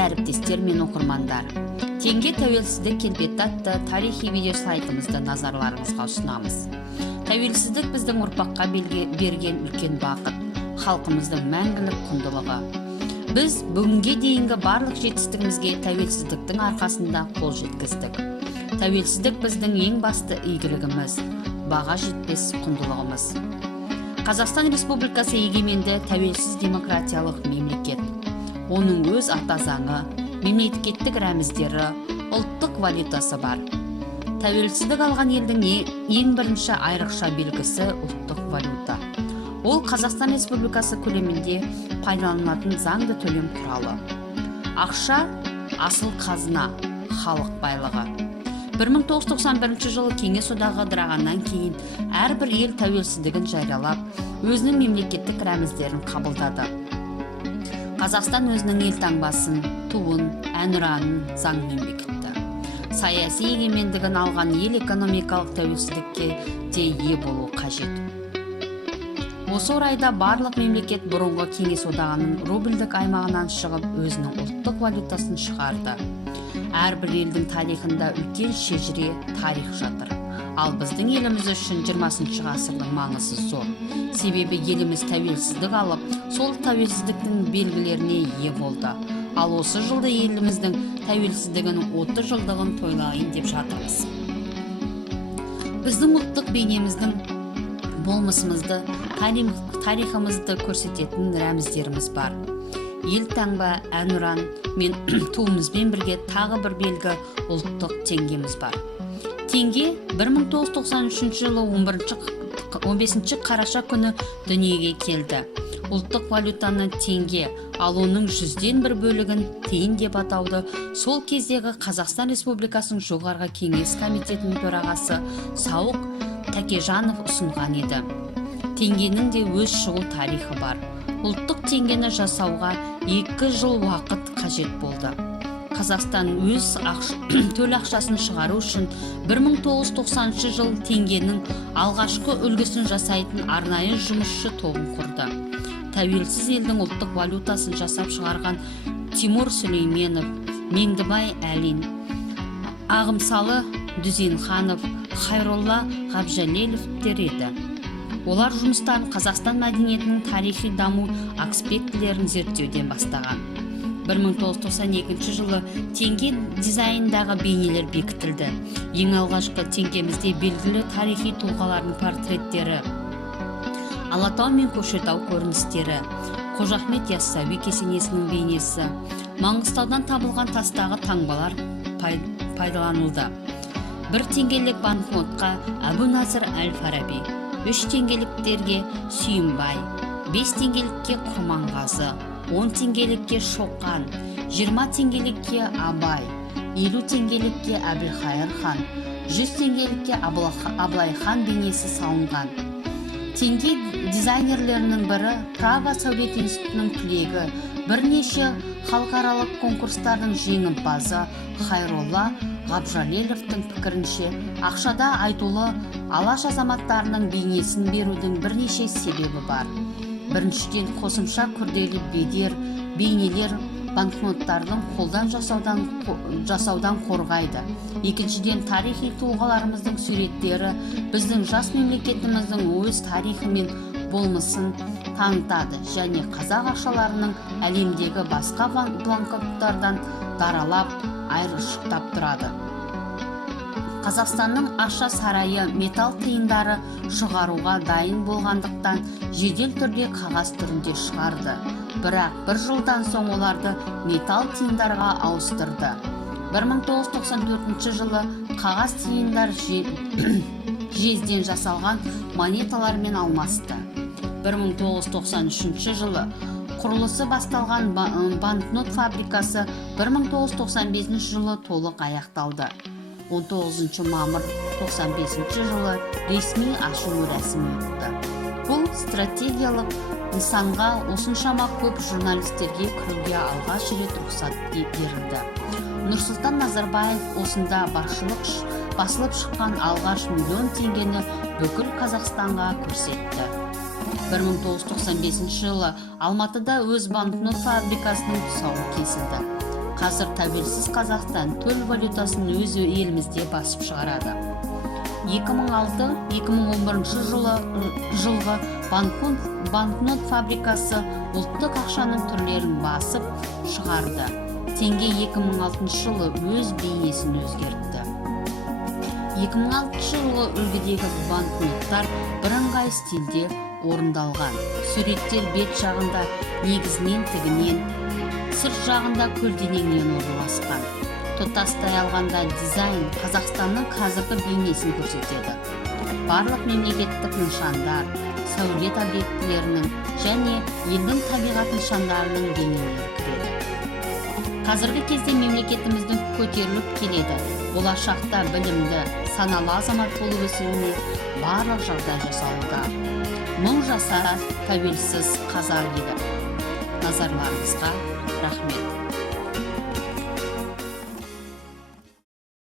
әріптестер мен оқырмандар. Теңге тәуелсіздік келбеті атты тарихи видео сайтымызды назарларыңызға ұсынамыз. Тәуелсіздік біздің ұрпаққа берген үлкен бақыт, халқымыздың мәңгілік құндылығы. Біз бүгінге дейінгі барлық жетістігімізге тәуелсіздіктің арқасында қол жеткіздік. Тәуелсіздік біздің ең басты игілігіміз, баға жетпес құндылығымыз. Қазақстан Республикасы егеменді тәуелсіз демократиялық мемлекет. Оның өз ата заңы, мемлекеттік рәміздері, ұлттық валютасы бар. Тәуелсіздік алған елдің ең бірінші айрықша белгісі ұлттық валюта. Ол Қазақстан Республикасы көлемінде пайдаланылатын заңды төлем құралы. Ақша асыл қазына, халық байлығы. 1991 жылы Кеңес одағы ыдырағаннан кейін әрбір ел тәуелсіздігін жариялап, өзінің мемлекеттік рәміздерін қабылдады. Қазақстан өзінің елтаңбасын, туын, әнұранын заңмен бекітті. Саяси егемендігін алған ел экономикалық тәуелсіздікке де ие болу қажет. Осы орайда барлық мемлекет бұрынғы Кеңес одағының рубльдік аймағынан шығып, өзінің ұлттық валютасын шығарды. Әрбір елдің тарихында үлкен шежіре тарих жатыр. Ал біздің еліміз үшін 20 ғасырдың маңызы зор. Себебі еліміз тәуелсіздік алып, сол тәуелсіздіктің белгілеріне ие болды. Ал осы жылда еліміздің тәуелсіздігінің 30 жылдығын тойлайын деп жатырмыз. Біздің ұлттық бейнеміздің болмысымызды, тарихымызды көрсететін рәміздеріміз бар. Елтаңба, әнұран мен туымызбен бірге тағы бір белгі ұлттық теңгеміз бар. Теңге 1993 жылы 15 қараша күні дүниеге келді. Ұлттық валютаны теңге, ал оның 100-ден бір бөлігін тиын деп атауды сол кездегі Қазақстан Республикасының жоғарғы кеңес комитетінің төрағасы Сауық Тәкежанов ұсынған еді. Теңгенің де өз шығу тарихы бар. Ұлттық теңгені жасауға 2 жыл уақыт қажет болды. Қазақстан өз төл ақшасын шығару үшін 1990 жыл теңгенің алғашқы үлгісін жасайтын арнайы жұмысшы тобын құрды. Тәуелсіз елдің ұлттық валютасын жасап шығарған Тимур Сүлейменов, Меңдібай Әлин, Ағымсалы Дүзенханов, Хайролла Ғабжалеловтер еді. Олар жұмыстарын Қазақстан мәдениетінің тарихи даму аспектілерін зерттеуден бастаған. 1992 жылы теңге дизайндағы бейнелер бекітілді. Ең алғашқы теңгемізде белгілі тарихи тұлғалардың портреттері, Алатау мен Көкшетау көріністері, Қожа Ахмет Яссауи кесенесінің бейнесі, Маңғыстаудан табылған тастағы таңбалар пайдаланылды. 1 теңгелік банкнотқа Әбу-Насыр Әл-Фараби, 3 теңгеліктерге Сүйінбай, 5 теңгелікке Құрманғазы, 10 теңгелікке Шоқан, 20 теңгелікке Абай, 50 теңгелікке Әбілхайыр хан, 100 теңгелікке Абылай хан бейнесі салынған. Теңге дизайнерлерінің бірі Прага Сәулет институтының түлегі, бірнеше халықаралық конкурстардың жеңімпазы Хайролла Ғабжалеловтың пікірінше, ақшада айтулы алаш азаматтарының бейнесін берудің бірнеше себебі бар. Біріншіден, қосымша күрделі бейнелер банкноттардың қолдан жасаудан қорғайды. Екіншіден, тарихи тұлғаларымыздың суреттері біздің жас мемлекетіміздің өз тарихы мен болмысын танытады және қазақ ақшаларының әлемдегі басқа банкноттардан даралап айрықшылықтап тұрады. Қазақстанның ақша сарайы металл тиындары шығаруға дайын болғандықтан жедел түрде қағаз түрінде шығарды. Бірақ 1 жылдан соң оларды металл тиындарға ауыстырды. 1994 жылы қағаз тиындар жезден жасалған монеталармен алмасты. 1993 жылы құрылысы басталған банкнот фабрикасы 1995 жылы толық аяқталды. 19 мамыр 95 жылы ресми ашу рәсімі өтті. Бұл стратегиялық нысанға осыншама көп журналистерге кіруге алғаш рет рұқсат берілді. Нұрсұлтан Назарбаев осында басылып шыққан алғаш миллион теңгені бүкіл Қазақстанға көрсетті. 1995 жылы Алматыда өз банкнот фабрикасының тұсауы кесілді. Қазір тәуелсіз Қазақстан төл валютасын өз елімізде басып шығарады. 2006-2011 жылғы банкнот фабрикасы ұлттық ақшаның түрлерін басып шығарды. Теңге 2006 жылы өз бейнесін өзгертті. 2006 жылғы үлгідегі банкноттар бірыңғай стильде орындалған. Суреттер бет жағында негізінен тігінен, сырт жағында көлденеңнен орналасқан. Тұтастай алғанда дизайн Қазақстанның қазіргі бейнесін көрсетеді. Барлық мемлекеттік нышандар, сәулет объектілерінің және елдің табиғат нышандарының бейнелері кіреді. Қазіргі кезде мемлекетіміздің көтеріліп келеді. Болашақта білімді, саналы азамат болып өсуіне барлық жағдай жасалуда. 1000 жасар тәуелсіз қазақ еді. Назарларыңызға рахмет.